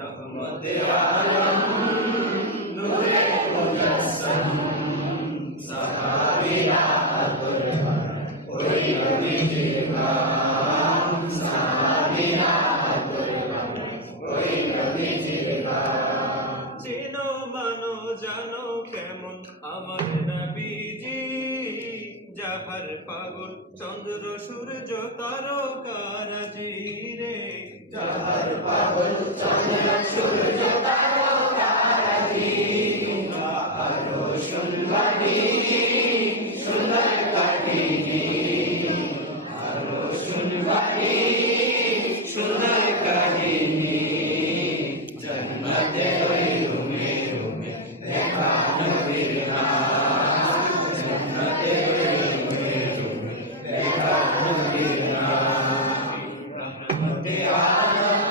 रहमते आलम नूरे मुजस्सम सहाबिया कुर्बान कोई नबी जिगा सहाबिया कुर्बान कोई नबी जिगा चिनो मानो जानो केमन আমার নবীজি যাহার পাগল চন্দ্র সূর্য তারকারাজি রে যাহার পাগল চন্দ্র সূর্য তারকারাজি আরো সুন্দরী সুন্দর কাহিনী আরো সুন্দরী সুন্দর কাহিনী জন্নতে ওই রুমে রুমে দেখা নবীর নাম জন্নতে ওই রুমে রুমে দেখা নবীর নাম রহমতে আলম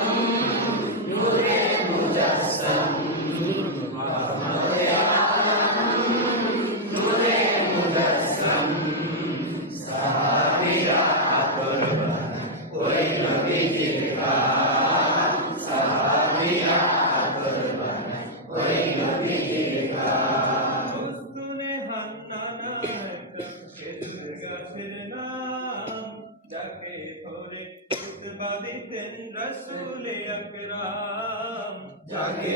নূরে মুজস্সম রহমতে আলম নূরে মুজস্সম সাহাবিয়া কুরবান কোই নবী জিরকা সাহাবিয়া কুরবান কোই নবী জিরকা উস্তুনে হান্নানা খেজুর গাছের নাম যাকে ধরে খুতবা দিতেন রাসূল আকরাম যাকে